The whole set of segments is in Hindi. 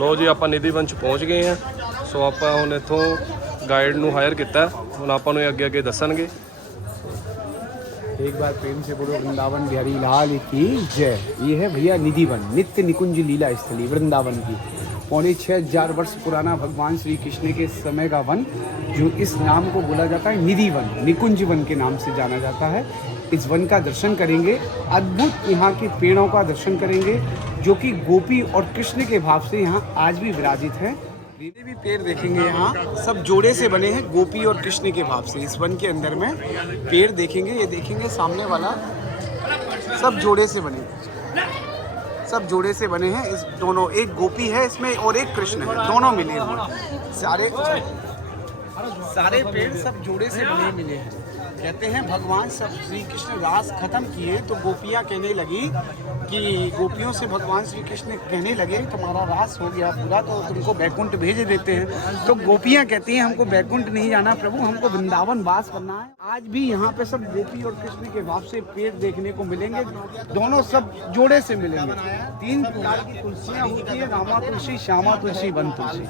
ਲੋ ਜੀ ਆਪਾਂ ਨਿਧੀਵਨ ਚ ਪਹੁੰਚ ਗਏ ਆ। ਸੋ ਆਪਾਂ ਹੁਣ ਇੱਥੋਂ गाइड ਨੂੰ हायर किया ਹੁਣ ਆਪਾਂ ਨੂੰ ਅੱਗੇ ਅੱਗੇ ਦੱਸਣਗੇ। एक बार प्रेम से बोलो वृंदावन बिहारी लाल की जय। ये है भैया निधिवन, नित्य निकुंज लीला स्थली वृंदावन की। 6,500 वर्ष पुराना भगवान श्री कृष्ण के समय का वन, जो इस नाम को बोला जाता है निधिवन, निकुंज वन के नाम से जाना जाता है। इस वन का दर्शन करेंगे, अद्भुत यहाँ के पेड़ों का दर्शन करेंगे, जो कि गोपी और कृष्ण के भाव से यहाँ आज भी विराजित है। जितने भी पेड़ देखेंगे यहाँ सब जोड़े से बने हैं, गोपी और कृष्ण के भाव से। इस वन के अंदर में पेड़ देखेंगे, ये देखेंगे सामने वाला, सब जोड़े से बने, सब जोड़े से बने हैं। इस दोनों, एक गोपी है इसमें और एक कृष्ण है, दोनों मिले हुए। सारे पेड़ सब जोड़े से बने मिले हैं। कहते हैं भगवान सब श्री कृष्ण रास खत्म किए तो गोपियाँ कहने लगी कि गोपियों से भगवान श्री कृष्ण कहने लगे तुम्हारा रास हो गया पूरा, तो तुमको बैकुंठ भेज देते हैं। तो गोपियाँ कहती हैं हमको बैकुंठ नहीं जाना प्रभु, हमको वृंदावन वास करना है। आज भी यहाँ पे सब गोपी और कृष्ण के भाव से पेड़ देखने को मिलेंगे, दोनों सब जोड़े से मिलेंगे। 3 प्रकार की तुलसियाँ होती है, रामा तुलसी, श्यामा तुलसी, वन तुलसी।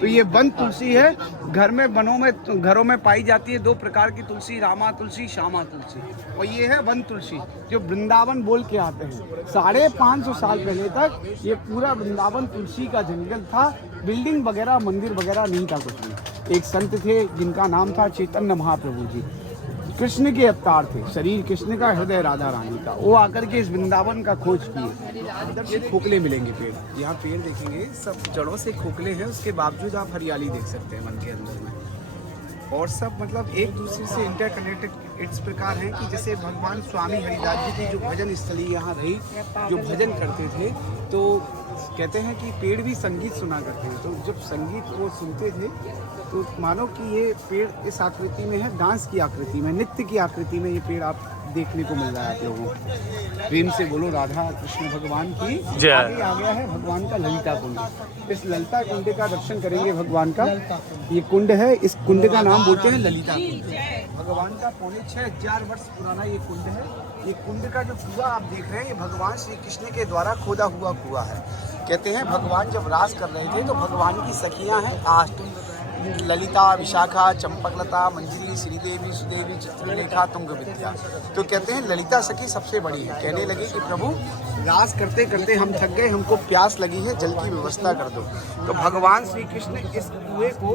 तो ये वन तुलसी है, घर में वनों में घरों में पाई जाती है 2 प्रकार की तुलसी, रामा तुलसी, श्यामा तुलसी। और ये है वन तुलसी जो वृंदावन बोल के आते हैं। 550 साल पहले तक ये पूरा वृंदावन तुलसी का जंगल था, बिल्डिंग वगैरह मंदिर वगैरह नहीं था कुछ भी। एक संत थे जिनका नाम था चैतन्य महाप्रभु जी, कृष्ण के अवतार थे, शरीर कृष्ण का, हृदय राधा रानी का। वो आकर के इस वृंदावन का खोज किए। अंदर से खोखले मिलेंगे पेड़, यहाँ पेड़ देखेंगे सब जड़ों से खोखले हैं, उसके बावजूद आप हरियाली देख सकते हैं वन के अंदर में। और सब मतलब एक दूसरे से इंटरकनेक्टेड इस प्रकार है कि जैसे भगवान स्वामी हरिदास जी की जो भजन स्थली यहाँ रही, जो भजन करते थे, तो कहते हैं कि पेड़ भी संगीत सुना करते हैं। तो जब संगीत वो सुनते थे तो मानो कि ये पेड़ इस आकृति में है, डांस की आकृति में, नृत्य की आकृति में ये पेड़ आप देखने को मिल रहा है आप लोगों को। प्रेम से बोलो राधा कृष्ण भगवान की जय। आगे आ गया है भगवान का ललिता कुंड। इस ललिता कुंड का दर्शन करेंगे भगवान का। ये कुंड है, इस कुंड का नाम बोलते हैं ललिता कुंड। भगवान का 6,500 वर्ष पुराना ये कुंड है। ये कुंड का जो कुआं आप देख रहे हैं, ये भगवान श्री कृष्ण के द्वारा खोदा हुआ कुआं है। कहते हैं भगवान जब रास कर रहे थे तो भगवान की सखियाँ हैं 8, ललिता, विशाखा, चंपकलता, मंजरी, श्रीदेवी, सुदेवी, चित्रलेखा, तुंग विद्या। तो कहते हैं ललिता सखी सबसे बड़ी है। कहने लगी कि प्रभु रास करते करते हम थक गए, हमको प्यास लगी है, जल की व्यवस्था कर दो। तो भगवान श्री कृष्ण इस कुएं को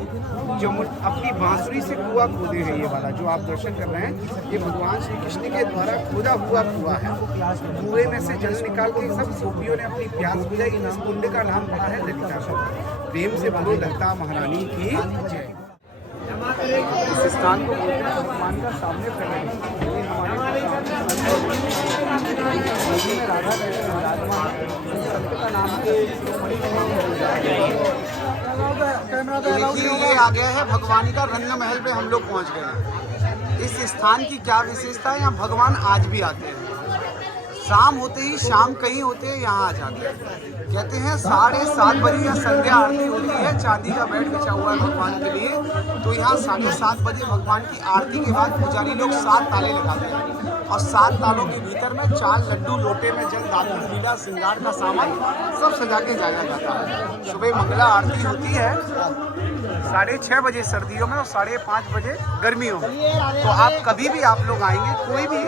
जो अपनी बांसुरी से कुआं खोदे हैं, ये वाला जो आप दर्शन कर रहे हैं, ये भगवान श्री कृष्ण के द्वारा खोदा हुआ कुआं है। कुएं में से जल निकाल के सब गोपियों ने अपनी प्यास बुझाई। इस कुंड का नाम पड़ा है ललिता कुंड। प्रेम से बोलो ललिता महारानी की जय। इस स्थान को बोलते हैं भगवान का सामने प्रकट। ये हमारे में राधा विराजमान संत का नाम है। ये आ गया है भगवान का रंग महल पे हम लोग पहुंच गए हैं। इस स्थान की क्या विशेषता है, यहाँ भगवान आज भी आते हैं। शाम होते ही, शाम कहीं होते हैं यहाँ आ जाते हैं। कहते हैं 7:30 बजे या संध्या आरती होती है, चांदी का बेड बिछा हुआ है भगवान के लिए। तो यहाँ 7:30 बजे भगवान की आरती के बाद पुजारी लोग 7 ताले लगाते हैं और 7 तालों के भीतर में 4 लड्डू, लोटे में जल, दातुन, लीला, श्रृंगार का सामान सब सजा के जाया जाता है। सुबह मंगला आरती होती है 6:30 बजे सर्दियों में और 5:30 बजे गर्मियों में। तो आप कभी भी आप लोग आएंगे, कोई भी,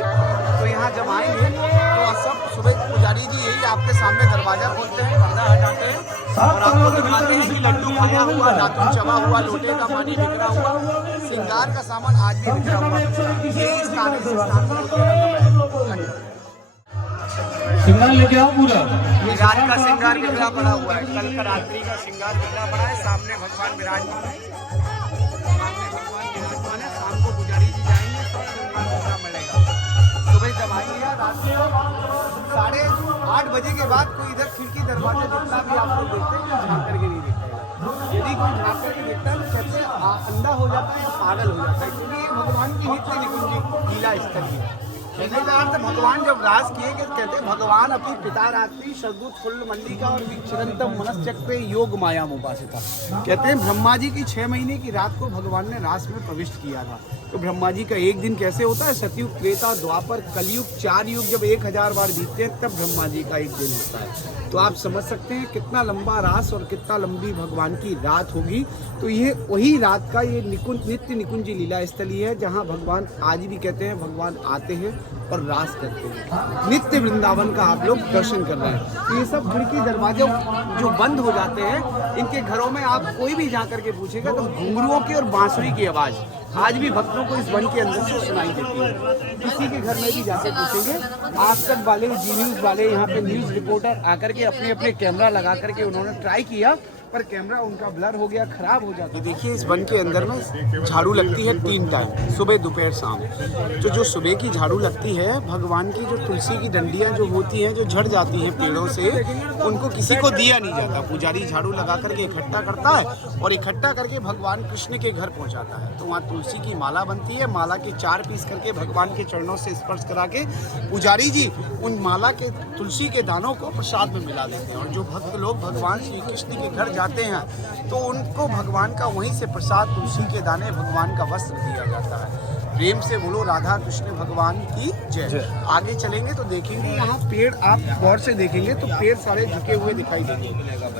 तो यहाँ जब आएंगे तो सब सुबह पुजारी जी यही आपके सामने दरवाजा खोलते हैं, पर्दा हटाते हैं और आपको दिखाते हैं कि लड्डू खाया हुआ, दातुन चबा हुआ, लोटे का पानी बिखरा हुआ, श्रृंगार का सामान आज भी बिखरा हुआ। यही स्थान है, श्रृंगार लेके आओ पूरा। रात का श्रृंगार बिखरा पड़ा हुआ है, कल का रात्रि का श्रृंगार बिखरा पड़ा है। सामने भगवान विराजमान है, शाम को पुजारी जी जाएंगे, सब श्रृंगार बिखरा मिलेगा। सुबह जब आएंगे रात के 8:30 बजे के बाद कोई इधर खिड़की दरवाजा जितना भी आप लोग देखते हैं, झाँक करके नहीं देखते। यदि कोई झाँक करके देखता है तो कहते हैं अंधा हो जाता है या पागल हो जाता है, क्योंकि ये भगवान की नित्य निकुंज लीला स्थली है। कहने का अर्थ भगवान जब रास किए कि कहते हैं भगवान अपनी पिता रात्रि शरदूत फुल्ल मल्लिका और चिरंतम मनस्चक्रे योग माया उपासिता। कहते हैं ब्रह्मा जी की 6 महीने की रात को भगवान ने रास में प्रविष्ट किया था। तो ब्रह्मा जी का एक दिन कैसे होता है? सतयुग, त्रेता, द्वापर, कलयुग, 4 युग जब 1000 बार बीतते हैं तब ब्रह्मा जी का एक दिन होता है। तो आप समझ सकते हैं कितना लंबा रास और कितना लंबी भगवान की रात होगी। तो ये वही रात का ये नित्य निकुंज लीला स्थली है जहाँ भगवान आज भी कहते हैं भगवान आते हैं और रास करते हैं। नित्य वृंदावन का आप लोग दर्शन कर रहे हैं। तो ये सब खिड़की दरवाजे जो बंद हो जाते हैं, इनके घरों में आप कोई भी जा करके पूछेगा तो घुंघरुओं की और बांसुरी की आवाज़ आज भी भक्तों को इस वन के अंदर से सुनाई देती है। किसी के घर में भी जाके पूछेंगे, आज तक वाले जी न्यूज़ वाले यहाँ पे न्यूज़ रिपोर्टर आकर के अपने अपने कैमरा लगा करके उन्होंने ट्राई किया पर कैमरा उनका ब्लर हो गया, खराब हो जाता। देखिए इस वन के अंदर में झाड़ू लगती है 3 टाइम, सुबह दोपहर शाम। तो जो सुबह की झाड़ू लगती है, भगवान की जो तुलसी की डंडियाँ जो होती हैं जो झड़ जाती हैं पेड़ों से, उनको किसी को दिया नहीं जाता। पुजारी झाड़ू लगा करके इकट्ठा करता है और इकट्ठा करके भगवान कृष्ण के घर पहुँचाता है। तो वहाँ तुलसी की माला बनती है, माला के 4 पीस करके भगवान के चरणों से स्पर्श करा के पुजारी जी उन माला के तुलसी के दानों को प्रसाद में मिला देते हैं। और जो भक्त लोग भगवान श्री कृष्ण के घर जाते हैं तो उनको भगवान का वहीं से प्रसाद तुलसी के दाने भगवान का वस्त्र दिया जाता है। प्रेम से बोलो राधा कृष्ण भगवान की जय। आगे चलेंगे तो देखेंगे यहाँ पेड़, आप गौर से देखेंगे तो पेड़ सारे झुके हुए दिखाई देंगे।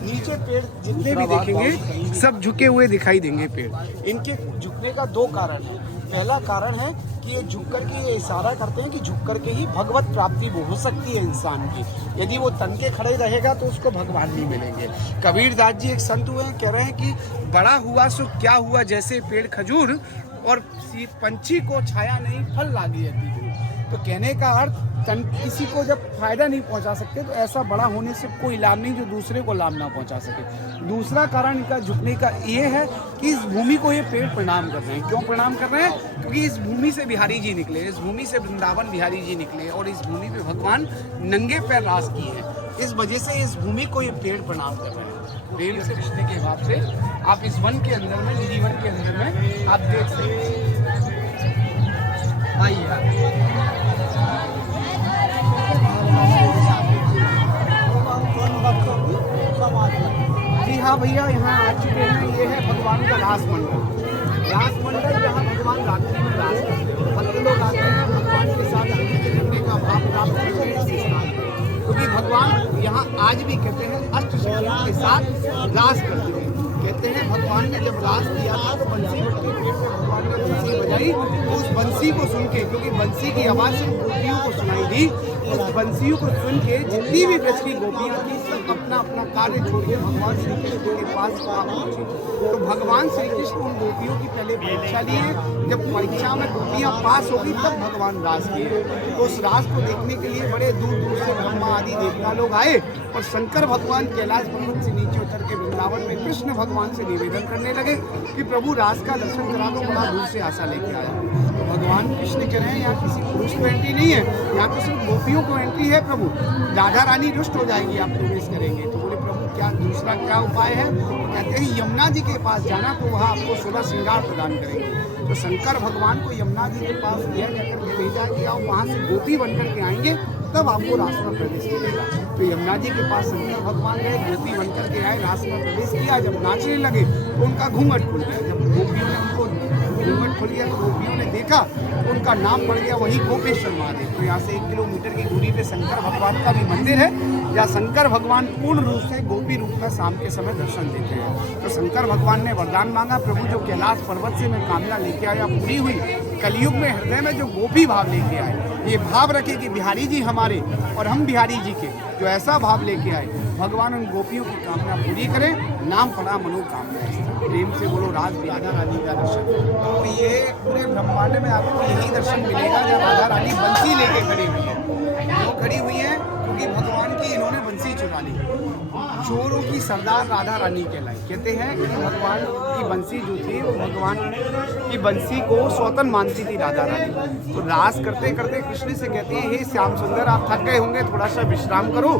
नीचे पेड़ जितने भी देखेंगे सब झुके हुए दिखाई देंगे पेड़। इनके झुकने का 2 कारण है। पहला कारण है कि ये झुक करके ये इशारा करते हैं कि झुक करके ही भगवत प्राप्ति वो हो सकती है इंसान की। यदि वो तन के खड़े रहेगा तो उसको भगवान नहीं मिलेंगे। कबीरदास जी एक संत हुए कह रहे हैं कि बड़ा हुआ सो क्या हुआ, जैसे पेड़ खजूर और पंछी को छाया नहीं फल लागी रहती है। तो कहने का अर्थ किसी को जब फायदा नहीं पहुंचा सकते तो ऐसा बड़ा होने से कोई लाभ नहीं जो दूसरे को लाभ ना पहुंचा सके। दूसरा कारण इनका झुकने का ये है कि इस भूमि को ये पेड़ प्रणाम कर रहे हैं। क्यों प्रणाम कर रहे हैं? क्योंकि इस भूमि से बिहारी जी निकले, इस भूमि से वृंदावन बिहारी जी निकले और इस भूमि पे भगवान नंगे पैर रास किए हैं। इस वजह से इस भूमि को ये पेड़ प्रणाम कर रहे हैं। प्रेम से कृष्ण के भाव से आप इस वन के अंदर में, निजी वन के अंदर में आप देख सकते हैं। आइए जी हाँ भैया, यहाँ आ चुके हैं। ये है भगवान का रास मंडल। रास मंडल जहाँ भगवान रात्रि में रास करते हैं। भक्त लोग आते हैं भगवान के साथ आनंद करने का भाव प्राप्त करने के साथ, क्योंकि भगवान यहाँ आज भी कहते हैं अष्टसिद्धियों के साथ रास करते हैं। कहते हैं भगवान ने जब रास किया था तो बंसी के पेट पर भगवान ने बंसी बजाई। तो उस बंसी को सुन के, क्योंकि बंसी की आवाज़ से गोपियों को सुनाई दी, उस बंसियों को सुन के जितनी भी ब्रज की गोपियाँ थी सब अपना अपना कार्य छोड़ के भगवान श्री कृष्ण के पास पहुँचे। तो भगवान श्री कृष्ण उन गोपियों की पहले परीक्षा लिए। जब परीक्षा में गोपियाँ पास हो गई तब भगवान रास किए। तो उस रास को देखने के लिए बड़े दूर दूर से ब्रह्मा आदि देवता लोग आए और शंकर भगवान कैलाश पर्वत से नीचे उतर के वृंदावन में कृष्ण भगवान से निवेदन करने लगे कि प्रभु रास का दर्शन करा दो, बड़ा दूर से आशा लेके आया। तो भगवान कृष्ण कह रहे हैं यहाँ किसी पुरुष को एंट्री नहीं है, यहाँ तो सिर्फ गोपियों को एंट्री है। प्रभु राधा रानी रुष्ट हो जाएगी आप प्रवेश करेंगे। तो बोले प्रभु क्या दूसरा क्या उपाय है? तो कहते हैं यमुना जी के पास जाना, तो वहाँ आपको 16 श्रृंगार प्रदान करेंगे। तो शंकर भगवान को यमुना जी के पास दिया जाकर के भेजा कि आप वहाँ से गोपी बनकर के आएंगे तब आपको रास में प्रवेश मिलेगा। तो यमुना जी के पास शंकर भगवान गए, गोपी बनकर के आए, रास में प्रवेश किया। जब नाचने लगे तो उनका घूंघट खुल गया। जब गोपियों ने उनको घूंघट खुल गया तो गोपियों ने देखा तो उनका नाम पड़ गया वही गोपेश्वर महादेव। तो यहाँ से 1 किलोमीटर की दूरी पे शंकर भगवान का भी मंदिर है, जहाँ शंकर भगवान पूर्ण रूप से गोपी रूप में शाम के समय दर्शन देते हैं। तो शंकर भगवान ने वरदान मांगा, प्रभु जो कैलाश पर्वत से मैं कामना लेके आया पूरी हुई। कलयुग में हृदय में जो गोपी भाव लेके आए, ये भाव रखे कि बिहारी जी हमारे और हम बिहारी जी के, जो ऐसा भाव लेके आए भगवान उन गोपियों की कामना पूरी करें। नाम पड़ा मनोकामना। प्रेम से बोलो राज राधा रानी का दर्शन। तो ये पूरे ब्रह्मांड में आपको यही दर्शन मिलेगा जब राधा रानी बंसी लेके खड़ी हुई है। वो खड़ी हुई है क्योंकि भगवान की इन्होंने बंसी चुरा ली। चोरों की सरदार राधा रानी कहलाई। कहते हैं कि भगवान की बंसी जो थी वो भगवान की बंसी को स्वतंत्र मानती थी राधा रानी। तो रास करते करते कृष्ण से कहती है, हे श्याम सुंदर आप थक गए होंगे, थोड़ा सा विश्राम करो।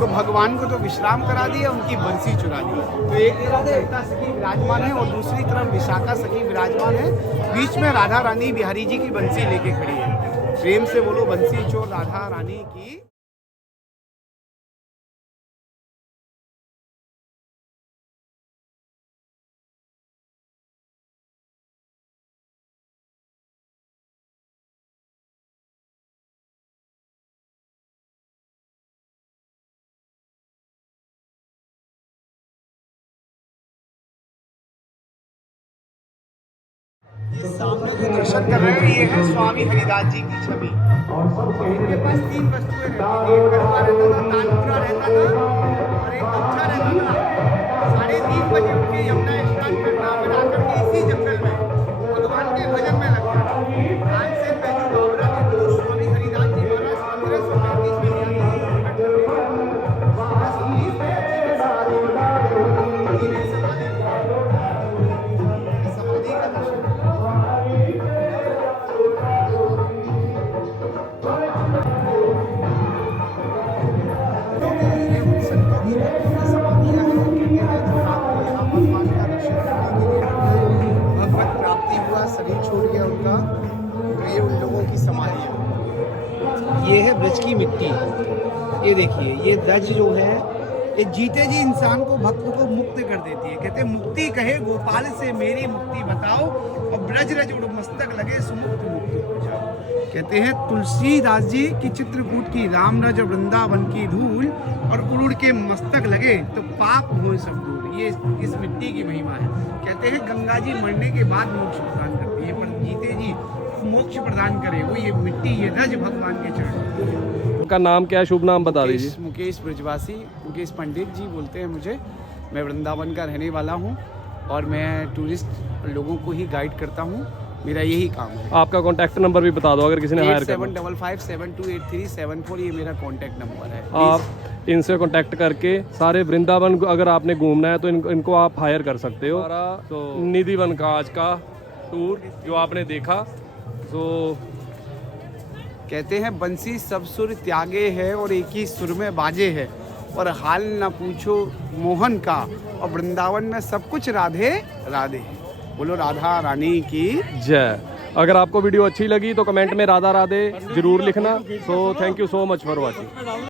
तो भगवान को तो विश्राम करा दिया, उनकी बंसी चुरा ली। तो एक तरफ ललिता सखी विराजमान है और दूसरी तरफ विशाखा सखी विराजमान है। बीच में राधा रानी बिहारी जी की बंसी लेके खड़ी है। प्रेम से बोलो बंसी चोर राधा रानी की। ये सामने जो दर्शन कर रहे हैं ये है स्वामी हरिदास जी की छवि। इनके पास 3 वस्तुएं रहती थी, एक गरबा रहता था, तानपुरा रहता था और एक गमछा रहता था। 3:30 बजे उठ के यमुना स्नान करना, फिर आकर के इसी जंगल में भगवान के भजन में लगना। तानसेन बैजू बावरा के गुरु स्वामी हरिदास जी महाराज 1535 में यहाँ प्रकट कर रहे हैं। समाधि का दर्शन भगवत प्राप्ति हुआ, शरीर छूट गया उनका, तो ये उन लोगों की समाधि है। ये है ब्रज की मिट्टी। ये देखिए, ये ब्रज जो है ये जीते जी इंसान को, भक्त को मुक्त कर देती है। कहते हैं मुक्ति कहे गोपाल से मेरी मुक्ति बताओ, और ब्रज रज उड़ मस्तक लगे सुमुक्त मुक्त हो जाओ। कहते हैं तुलसीदास जी की चित्रकूट की राम रज वृंदावन की धूल, और उड़ उड़ के मस्तक लगे तो पाप हुए सब दूर। ये इस मिट्टी की महिमा है। कहते हैं गंगा जी मरने के बाद मोक्ष प्रदान करती है, पर जीते जी मोक्ष प्रदान करे वो ये मिट्टी, ये रज भगवान के चरण। उनका नाम क्या है, शुभ नाम बता दीजिए। मुकेश ब्रजवासी, मुकेश पंडित जी बोलते हैं मुझे। मैं वृंदावन का रहने वाला हूँ और मैं टूरिस्ट लोगों को ही गाइड करता हूँ, मेरा यही काम है। आपका कॉन्टैक्ट नंबर भी बता दो अगर किसी ने हायर करना। 8755728374 ये मेरा कॉन्टैक्ट नंबर है। आप इनसे कांटेक्ट करके सारे वृंदावन अगर आपने घूमना है तो इनको आप हायर कर सकते हो। तो निधि वन का आज का टूर जो आपने देखा, तो कहते हैं बंसी सब सुर त्यागे है और एक ही सुर में बाजे है, और हाल ना पूछो मोहन का, और वृंदावन में सब कुछ राधे राधे है। बोलो राधा रानी की जय। अगर आपको वीडियो अच्छी लगी तो कमेंट में राधा राधे जरूर लिखना। So thank you so much for watching.